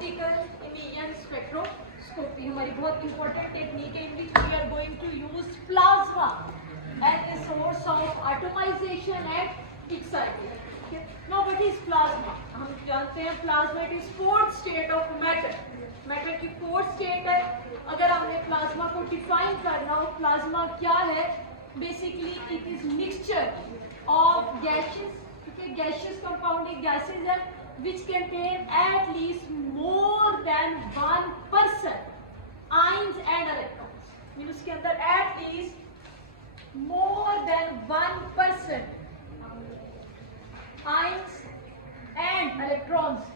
Optical imaging spectroscopy हमारी बहुत important technique है in which we are going to use plasma as a source of atomisation and excitation. Now what is plasma? हम जानते हैं plasma it is fourth state of matter. Matter की fourth state है। अगर हमने plasma को define करना हो, प्लाज्मा क्या है? Basically it is mixture of gases, ठीक है, गैसेस कंपाउंडिंग गैसेस है which contain at least more than 1% ions and electrons। Mean उसके अंदर at least more than 1% ions and electrons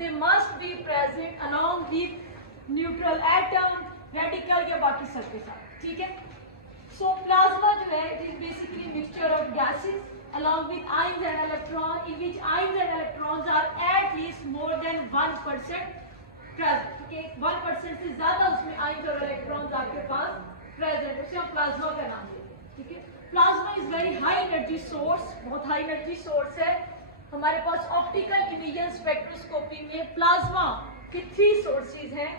they must be present along with neutral atom, radical या बाकी सबके साथ, ठीक है। So plasma जो है it is basically mixture of gases along with ions and electrons, in which ions and electrons are at least more than 1% present, ठीक है। 1% से ज्यादा उसमें ions और electrons आपके पास present, उसे हम प्लाज्मा का नाम देते हैं, ठीक है। Plasma is very high energy source, बहुत हाई एनर्जी सोर्स है। हमारे पास ऑप्टिकल इमेजिंग स्पेक्ट्रोस्कोपी में प्लाज्मा के 3 सोर्सेज हैं।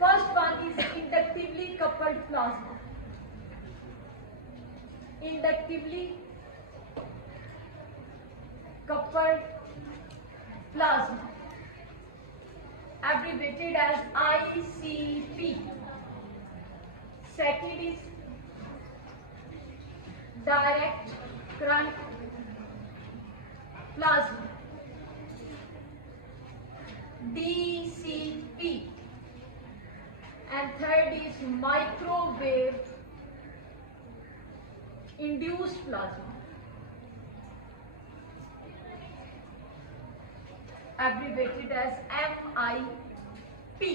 First one is inductively coupled plasma. Inductively coupled plasma, abbreviated as ICP. Second is direct current plasma, DCP, and third is microwave induced plasma, abbreviated as MIP।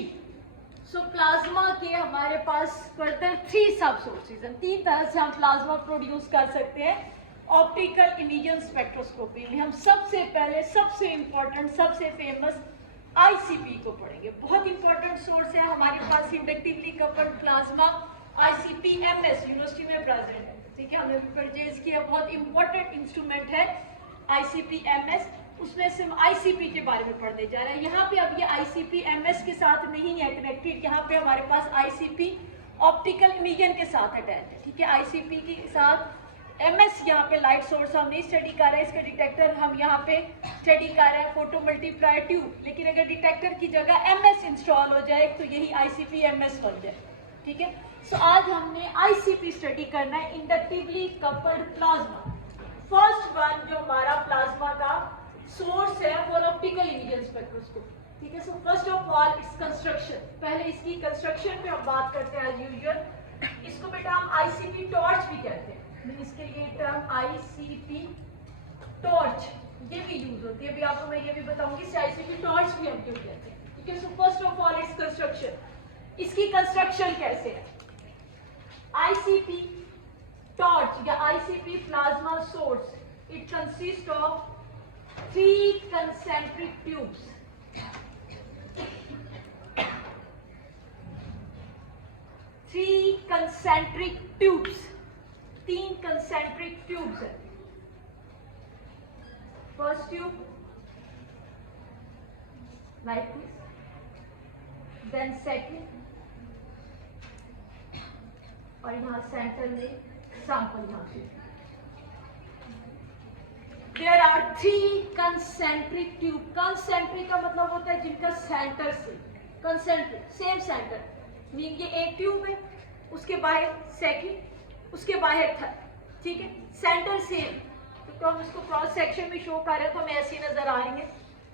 So plasma के हमारे पास further 3 सब sources हैं। 3 तरह से हम plasma produce कर सकते हैं ऑप्टिकल इमेजिंग स्पेक्ट्रोस्कोपी में। हम सबसे पहले सबसे इंपॉर्टेंट सबसे फेमस ICP को पढ़ेंगे। बहुत इंपॉर्टेंट सोर्स है हमारे पास inductively coupled plasma ICP-MS university में प्रेजेंट है, ठीक है। हमने भी परचेज किया, बहुत इंपॉर्टेंट इंस्ट्रूमेंट है ICP-MS। उसमें से हम ICP के बारे में पढ़ने जा रहे हैं। यहाँ पे अब ये ICP-MS के साथ नहीं है कनेक्टेड, यहाँ पे हमारे पास ICP ऑप्टिकल इमेजिंग के साथ अटैच है, ठीक है। ICP के साथ MS यहाँ पे लाइट सोर्स हम नहीं स्टडी कर रहे हैं, इसका डिटेक्टर हम यहाँ पे स्टडी कर रहे हैं फोटो मल्टीप्लायर ट्यूब। लेकिन अगर डिटेक्टर की जगह MS इंस्टॉल हो जाए तो यही ICP-MS बन जाए, ठीक है। सो आज हमने ICP स्टडी करना है, inductively coupled plasma. First one जो हमारा प्लाज्मा का सोर्स है वो ऑप्टिकल इमेजिंग स्पेक्ट्रोस्कोपी, ठीक है। So first of all its construction. पहले इसकी कंस्ट्रक्शन पे हम बात करते हैं एज यूजुअल। इसको बेटा हम ICP टॉर्च भी कहते हैं, इसके लिए टर्म ICP टॉर्च ये भी यूज होती है। अभी आपको मैं ये भी बताऊंगी ICP टॉर्च भी हम क्यों कहते हैं, ठीक है। So first of all its construction. इसकी कंस्ट्रक्शन कैसे है? ICP torch या ICP plasma source, it consists of 3 concentric tubes. 3 concentric tubes, 3 concentric tubes है। First tube like this, then second, और यहाँ सेंटर में सैंपल यहाँ पे। There are 3 concentric tube। Concentric का मतलब होता है जिनका सेंटर से, कंसेंट्रिक सेम सेंटर, मीन ये एक ट्यूब है, उसके बाहर सेकंड, उसके बाहर थर्ड, ठीक है। सेंटर सेम, तो हम इसको क्रॉस सेक्शन में शो कर रहे हैं तो हमें ऐसी नजर आ रही है।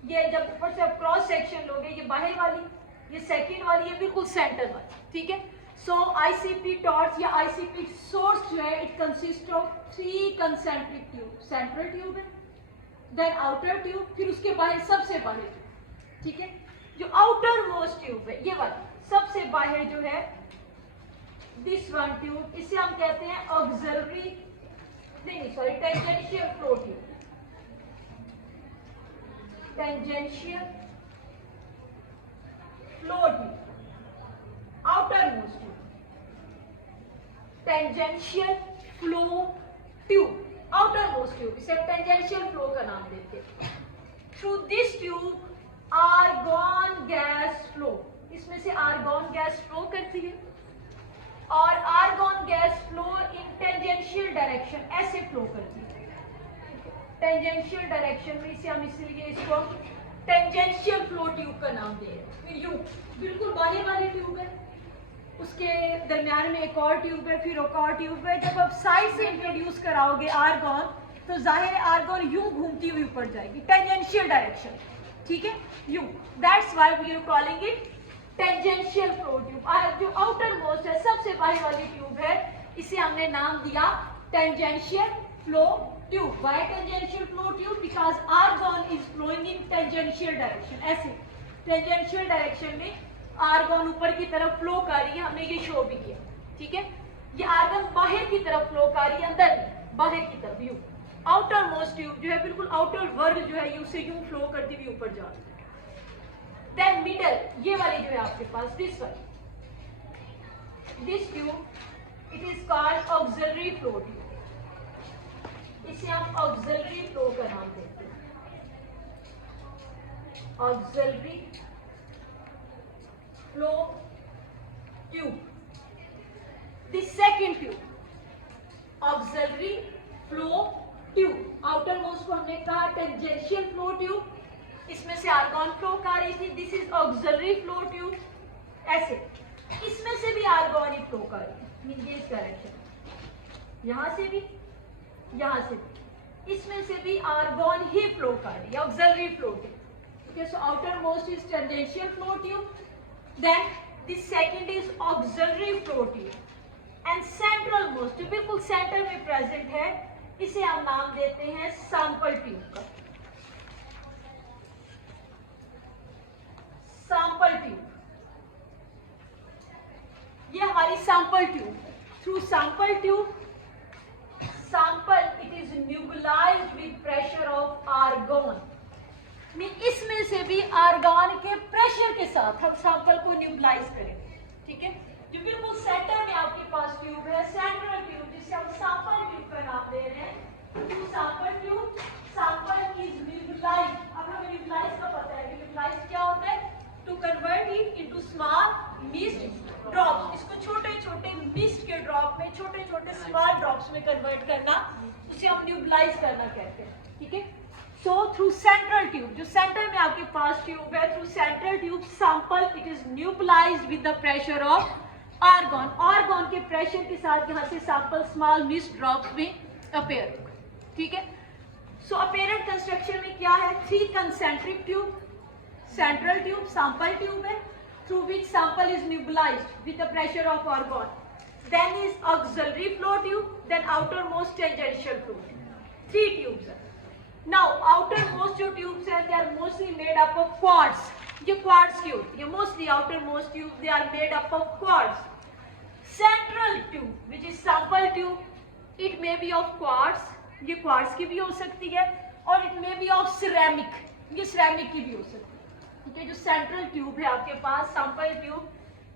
ये जब ऊपर से आप क्रॉस सेक्शन लोगे, ये बाहर वाली, ये सेकंड वाली, ये बिल्कुल सेंटर वाली, ठीक है। So ICP torch या ICP source जो है it consists of 3 concentric tube। Central tube है, then outer tube, फिर उसके बाहर सबसे बाहर ट्यूब, ठीक है। जो आउटर मोस्ट ट्यूब है ये वाली सबसे बाहर जो है दिस वन ट्यूब, इसे हम कहते हैं ऑक्सिलरी नहीं sorry tangential flow tube. Tangential flow tube outer most tube, tangential flow tube outer most tube, इसे टेंजेंशियल फ्लो का नाम देते हैं। Through this tube argon gas flow, इसमें से आर्गॉन गैस फ्लो करती है और argon gas flow in tangential direction, ऐसे फ्लो करती है टेंजेंशियल डायरेक्शन में, इसे हम इसलिए इसको टेंजेंशियल फ्लो ट्यूब का नाम दे रहे हैं। फिर यू बिल्कुल बाहर वाली ट्यूब है, उसके दरमियान में एक और ट्यूब है, फिर एक और ट्यूब है। जब आप साइड से इंट्रोड्यूस कराओगे आर्गॉन, तो जाहिर है आर्गॉन यूं घूमती हुई ऊपर जाएगी, टेंजेंशियल डायरेक्शन, ठीक है, यूं। That's why we are calling it tangential flow tube. जो आउटर मोस्ट है, सबसे बाहर वाली ट्यूब है, इसे हमने नाम दिया tangential flow tube. Why tangential flow tube? Because argon is flowing in tangential direction, ऐसे टेंजेंशियल डायरेक्शन में आर्गॉन ऊपर की तरफ फ्लो कर रही है, हमने ये शो भी किया, ठीक है। ये आर्गॉन बाहर की तरफ फ्लो कर रही है, अंदर नहीं, बाहर की तरफ यूं। आउटर मोस्ट ट्यूब जो है बिल्कुल आउटर वर्ग जो है, यूं से यूं फ्लो करती हुई ऊपर जा रही है। देन मिडल, ये वाली जो है आपके पास, this one, this tube, it is called auxiliary flow tube. इसे हम ऑक्सिलरी फ्लो का नाम देते हैं, auxiliary flow tube. The second tube auxiliary flow tube, outer most को हमने कहा टेंजेंशियल फ्लो ट्यूब, इसमें से आर्गॉन फ्लो कर रही थी, this is auxiliary flow tube, ऐसे। इसमें से भी आर्गॉन ही फ्लो कर रही है, दिस डायरेक्शन, यहां से भी, यहां से भी, इसमें से भी आर्गॉन ही फ्लो कर रही है, auxiliary flow tube. Okay, so outermost is tangential flow tube, then the second is auxiliary flow tube, and central most, जो बिल्कुल सेंटर में प्रेजेंट है, इसे हम नाम देते हैं सैंपल ट्यूब का, सैंपल ट्यूब। ये हमारी सैंपल ट्यूब है। Through sample tube, sample it is nebulised with pressure of argon, इसमें से भी आर्गॉन के प्रेशर के साथ हम सैंपल को न्यूबलाइज करेंगे, ठीक है। जो बिल्कुल सेंटर में आपके पास ट्यूब है, सेंट्रल ट्यूब, जिसे हम सैंपल ट्यूब का नाम दे रहे हैं, सैंपल ट्यूब, सैंपल इज न्यूबलाइज्ड। अब हमें न्यूबलाइज का पता है, न्यूबलाइज क्या होता है? To convert it into small mist drops, इसको छोटे छोटे मिस्ट के ड्रॉप में, छोटे छोटे स्मॉल ड्रॉप्स में कन्वर्ट करना, उसे हम न्यूबलाइज करना कहते हैं, ठीक है। सो थ्रू सेंट्रल ट्यूब, जो सेंटर में आपके पास ट्यूब है, through central tube sample it is nebulised with the pressure of argon, argon के प्रेशर के साथ यहाँ से सैंपल स्मॉल मिस्ट ड्रॉप्स में अपेयर होगा, ठीक है। सो अपेरेंट कंस्ट्रक्शन में क्या है? 3 concentric tube, central tube sample tube है, through which sample is nebulised with the pressure of argon, then is auxiliary flow tube, then outer most tangential flow tube. 3 tubes है। Now outermost जो tubes हैं, they are mostly made up of quartz, ये quartz की होती है, mostly outermost tubes they are made up of quartz. Central tube which is sample tube, it may be of quartz, ये quartz की भी हो सकती है, और it may be of ceramic, ये ceramic की भी हो सकती है, ठीक है। जो central tube है आपके पास sample tube,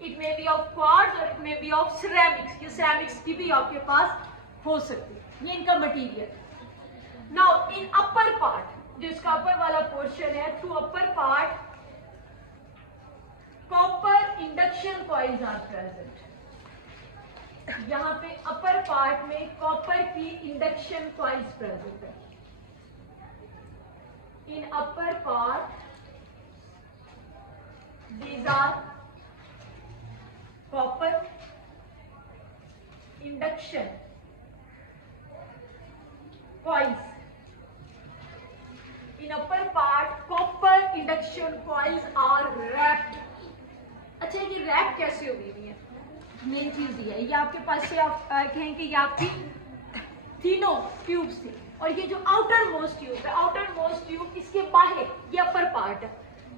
it may be of quartz और it may be of ceramics, ये ceramics की भी आपके पास हो सकती है, ये इनका material. Now in upper part, जो इसका अपर वाला पोर्शन है, through upper part copper induction coils are present. यहाँ पे अपर पार्ट में कॉपर की इंडक्शन कॉइल्स प्रेजेंट है। In upper part these are copper induction coils. In upper part copper induction coils are wrapped. अच्छा, ये rap कैसे हुई है? मेन चीज ये है, ये आपके पास से आप कहें कि ये आपकी तीनों ट्यूब्स थी, और ये जो आउटर मोस्ट ट्यूब है, आउटर मोस्ट ट्यूब, इसके बाहर ये अपर पार्ट है,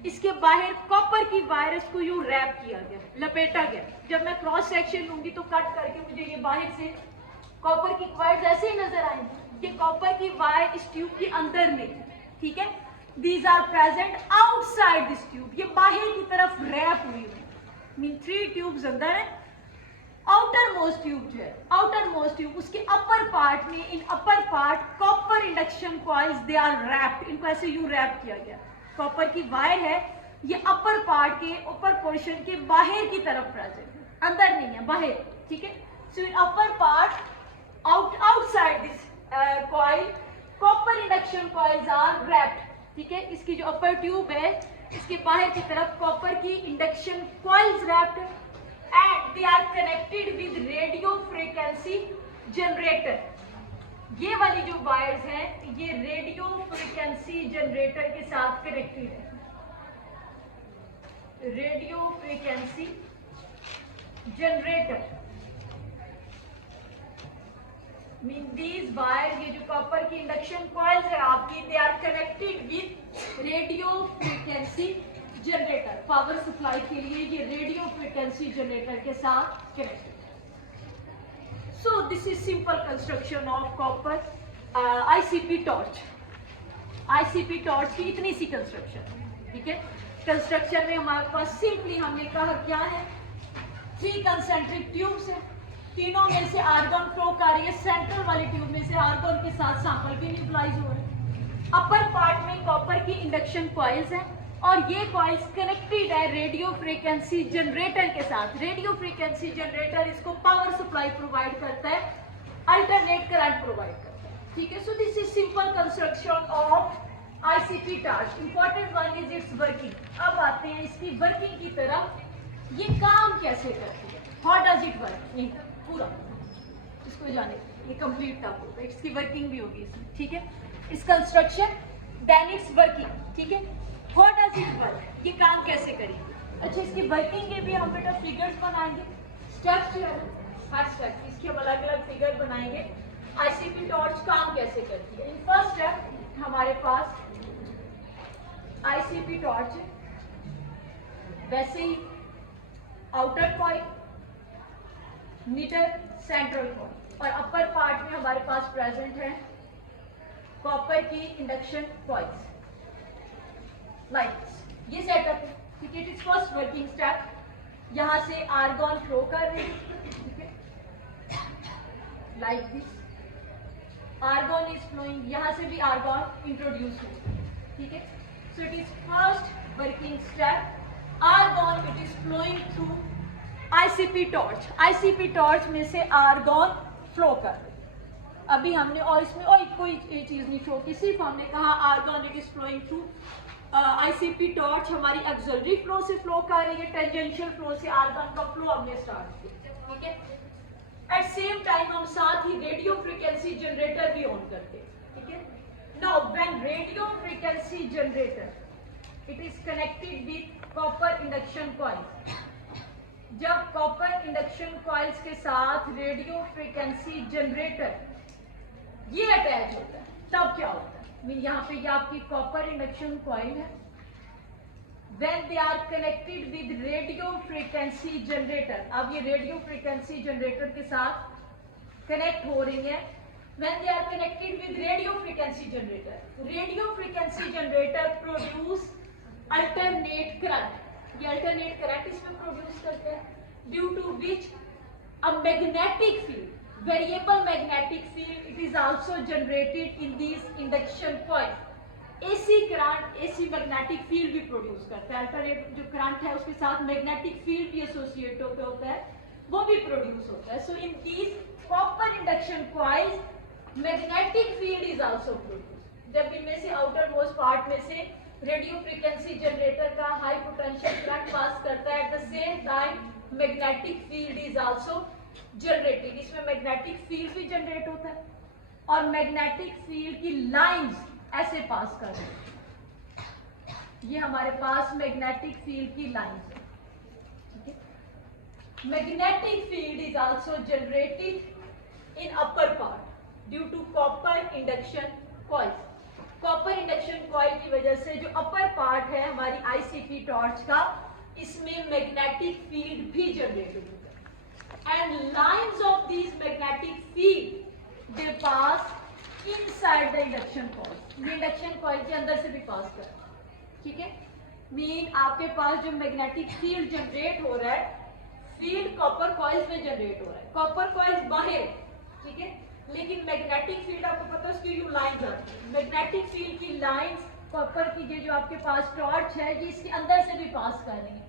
इसके बाहर कॉपर की वायर्स को यूं रैप किया गया, लपेटा गया। जब मैं क्रॉस सेक्शन लूंगी तो कट करके मुझे ये बाहर से कॉपर की वायर्स ऐसे ही नजर आएंगी। ये कॉपर की वायर इस ट्यूब के अंदर में, ठीक है। These are present outside this tube, ये बाहर की तरफ रैप हुई है। मीन 3 ट्यूब्स अंदर है। आउटर मोस्ट ट्यूब जो है, आउटर मोस्ट ट्यूब, उसके अपर पार्ट में, in upper part copper copper induction coils they are wrapped, इनको ऐसे यूं रैप किया गया। कॉपर की वायर है, ये अपर पार्ट के ऊपर पोर्शन के बाहर की तरफ प्रेजेंट है, अंदर नहीं है, बाहर, ठीक है। So in upper part outside this coil copper induction coils are wrapped, ठीक है। इसकी जो अपर ट्यूब है इसके बाहर की तरफ कॉपर की induction coils wrapped and they are connected with radio frequency generator. ये वाली जो वायर्स हैं ये रेडियो फ्रीक्वेंसी जनरेटर के साथ कनेक्टेड है। Radio frequency generator mean these wire, ये जो कॉपर की इंडक्शन कॉइल्स है आपकी, they are connected with radio frequency generator. Power supply के लिए ये रेडियो फ्रीक्वेंसी जनरेटर के साथ connected. So this is simple construction of copper ICP torch. ICP torch की इतनी सी कंस्ट्रक्शन, ठीक है। कंस्ट्रक्शन में हमारे पास सिंपली हमने कहा क्या है, 3 कंसेंट्रिक ट्यूब्स है, तीनों में से आर्गन फ्लो कर रही है, सेंट्रल वाली ट्यूब में से आर्गन के साथ सैंपल भी न्यूट्रलाइज हो रहे हैं। अपर पार्ट में कॉपर की इंडक्शन कॉइल्स हैं और ये कॉइल्स कनेक्टेड है रेडियो फ्रीक्वेंसी जनरेटर के साथ। रेडियो फ्रीक्वेंसी जनरेटर इसको पावर सप्लाई प्रोवाइड करता है, अल्टरनेट करंट प्रोवाइड करता है, ठीक है। सो this is simple construction of ICP torch. Important one is it's working. अब आते हैं इसकी वर्किंग की तरफ। ये काम कैसे करती है, हाउ डज इट वर्क, पूरा इसको जाने, ये कंप्लीट टॉप होगा, इसकी वर्किंग भी होगी इसमें, ठीक है। इस कंस्ट्रक्शन देन इट्स वर्किंग, ठीक है। हाउ डज इट वर्क, ये काम कैसे करेगी। अच्छा, इसकी वर्किंग के भी हम बेटा फिगर्स बनाएंगे, स्टेप्स जो है हर स्टेप इसके हम अलग अलग फिगर बनाएंगे। आईसीपी टॉर्च काम कैसे करती है। इन फर्स्ट स्टेप हमारे पास आईसीपी टॉर्च है, वैसे ही outer coil, meter, central coil और अपर पार्ट में हमारे पास प्रेजेंट है कॉपर की इंडक्शन कॉइल्स लाइक दिस। ये सेटअप है, ठीक है। It is first working step. यहां से आर्गन फ्लो कर रही है, ठीक है, like this. Argon is flowing, यहां से भी आर्गन इंट्रोड्यूस हुई, ठीक है। So it is first working step. Argon it is flowing through ICP torch. ICP torch में से आर्गन फ्लो कर रही है। अभी हमने और इसमें और कोई चीज नहीं शो की, सिर्फ हमने कहा argon it is flowing through ICP torch हमारी ऑक्सिलरी फ्लो से फ्लो कर रही है, टेंजेंशियल फ्लो से आर्गन का फ्लो हमने स्टार्ट किया, ठीक है। एट सेम टाइम हम साथ ही रेडियो फ्रीक्वेंसी जनरेटर भी ऑन करते हैं, ठीक है। Now when radio frequency generator it is connected with copper induction coil. जब कॉपर इंडक्शन कॉइल्स के साथ रेडियो फ्रीक्वेंसी जनरेटर ये अटैच होता है, तब क्या होता है। यहाँ पे ये आपकी कॉपर इंडक्शन कॉइल है, when they are connected with radio frequency generator. अब ये रेडियो फ्रीक्वेंसी जनरेटर के साथ कनेक्ट हो रही है। When they are connected with radio frequency generator, radio frequency generator produce alternate current. ये अल्टरनेट करंट इसमें प्रोड्यूस करते हैं, due to which a magnetic field, variable magnetic field it is also generated in this induction coil. AC current, AC magnetic field भी produce करता है। Alternate जो current है उसके साथ मैग्नेटिक फील्ड भी एसोसिएट होता है, वो भी प्रोड्यूस होता है। So in this copper induction coils magnetic field is also produce. जब इनमें से आउटर मोस्ट पार्ट में से रेडियो फ्रीक्वेंसी जनरेटर का हाई पोटेंशियल करंट पास करता है, at the same time magnetic field is also generated. इसमें मैग्नेटिक फील्ड भी जनरेट होता है और मैग्नेटिक फील्ड की लाइंस ऐसे पास कर रही है। ये हमारे पास मैग्नेटिक फील्ड की लाइंस है, ठीक है। Magnetic field is also generated in upper part due to copper induction coils. Copper induction coil की वजह से जो अपर पार्ट है हमारी आईसीपी टॉर्च का, इसमें मैग्नेटिक फील्ड भी जनरेट होता है and lines of this magnetic field they pass inside the induction coil. ये इंडक्शन कॉइल के अंदर से भी पास कर, ठीक है। मीन आपके पास जो मैग्नेटिक फील्ड जनरेट हो रहा है, फील्ड कॉपर कॉइल्स में जनरेट हो रहा है, कॉपर कॉइल्स बाहर, ठीक है। लेकिन मैग्नेटिक फील्ड आपको पता है उसकी लाइंस आती है, मैग्नेटिक फील्ड की लाइंस कॉपर की जो आपके पास टॉर्च है ये इसके अंदर से भी पास कर रही है,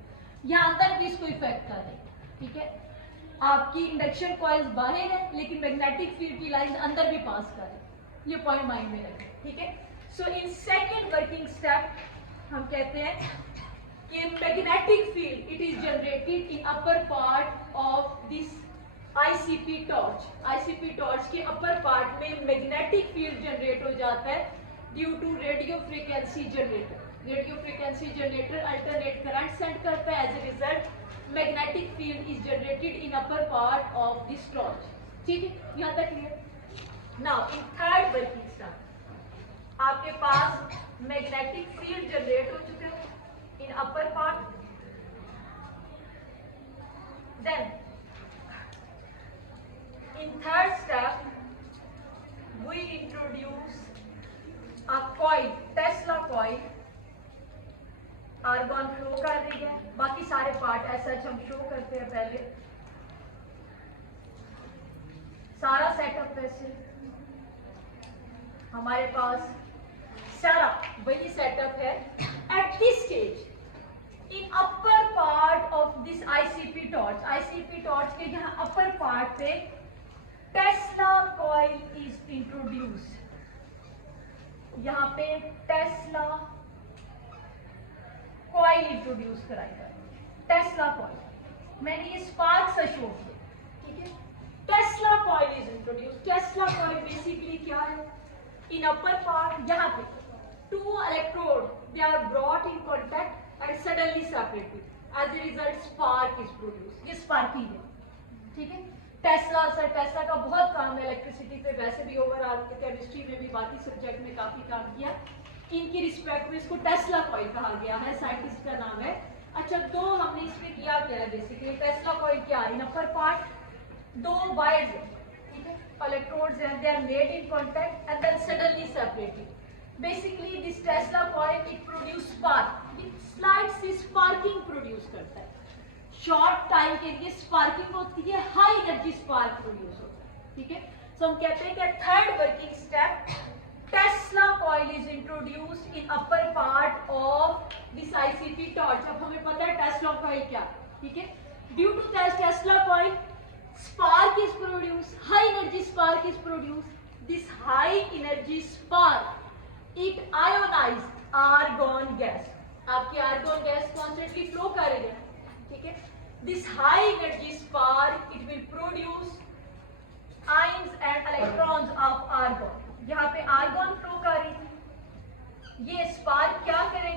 यहाँ अंदर भी इसको इफेक्ट कर रही है, ठीक है। आपकी इंडक्शन कॉइल्स बाहर है लेकिन मैग्नेटिक फील्ड की लाइंस अंदर भी पास कर रही है, ये पॉइंट माइंड में रखें, ठीक है। So in second working step हम कहते हैं कि magnetic field it is generated in upper part of this ICP torch. ICP torch के अपर पार्ट में मैग्नेटिक फील्ड जनरेट हो जाता है due to radio frequency generator. Radio frequency generator alternate current send करता है, as a result magnetic field is generated in upper part of this torch, ठीक है, यहाँ तक clear. Now in third working step आपके पास मैग्नेटिक फील्ड जनरेट हो चुके हैं in upper part, then in third step we introduce a coil, Tesla coil, argon flow कर रही है, बाकी सारे पार्ट ऐसा हम शो करते हैं पहले, सारा सेटअप वैसे हमारे पास सारा वही सेटअप है। At this stage in upper part of this ICP torch, ICP torch के यहाँ अपर पार्ट पे टेस्ला कॉइल इज इंट्रोड्यूस, यहां पे टेस्ला कॉइल इंट्रोड्यूस कराएगा। टेस्ला कॉइल मैंने ये स्पार्क से शो किया, ठीक है। Tesla coil is introduce. Tesla coil basically क्या है, इन अपर पार्ट यहाँ पे two electrode they are brought in contact and suddenly separated, as a result spark is produce, ये स्पार्किंग है, ठीक है। टेस्ला सर, टेस्ला का बहुत काम है इलेक्ट्रिसिटी पे, वैसे भी ओवरऑल केमिस्ट्री में भी बाकी सब्जेक्ट में काफी काम किया, इनकी रिस्पेक्ट में इसको टेस्ला कॉइल कहा गया है, साइंटिस्ट का नाम है। अच्छा, दो हमने इसमें किया क्या है, बेसिकली टेस्ला कॉइल क्या है, इन अपर पार्ट दो वायर्स है, ठीक है, इलेक्ट्रोड्स हैं, they are made in contact and then suddenly separated. Basically this Tesla coil it produce spark, it slide से स्पार्किंग प्रोड्यूस करता है, शॉर्ट टाइम के लिए स्पार्किंग होती है, हाई एनर्जी स्पार्क प्रोड्यूस होता है, ठीक है। सो हम कहते हैं कि third working step Tesla coil is introduced in upper part of this ICP torch. अब हमें पता है टेस्ला कॉइल क्या, ठीक है। Due to Tesla coil spark is produced, high energy spark is produced. This high energy spark it ionized argon gas, आपकी argon gas constantly flow कर रही है, ठीक है। This high energy spark it will produce ions and electrons of argon, यहाँ पे argon flow कर रही है, ये spark क्या करेगा,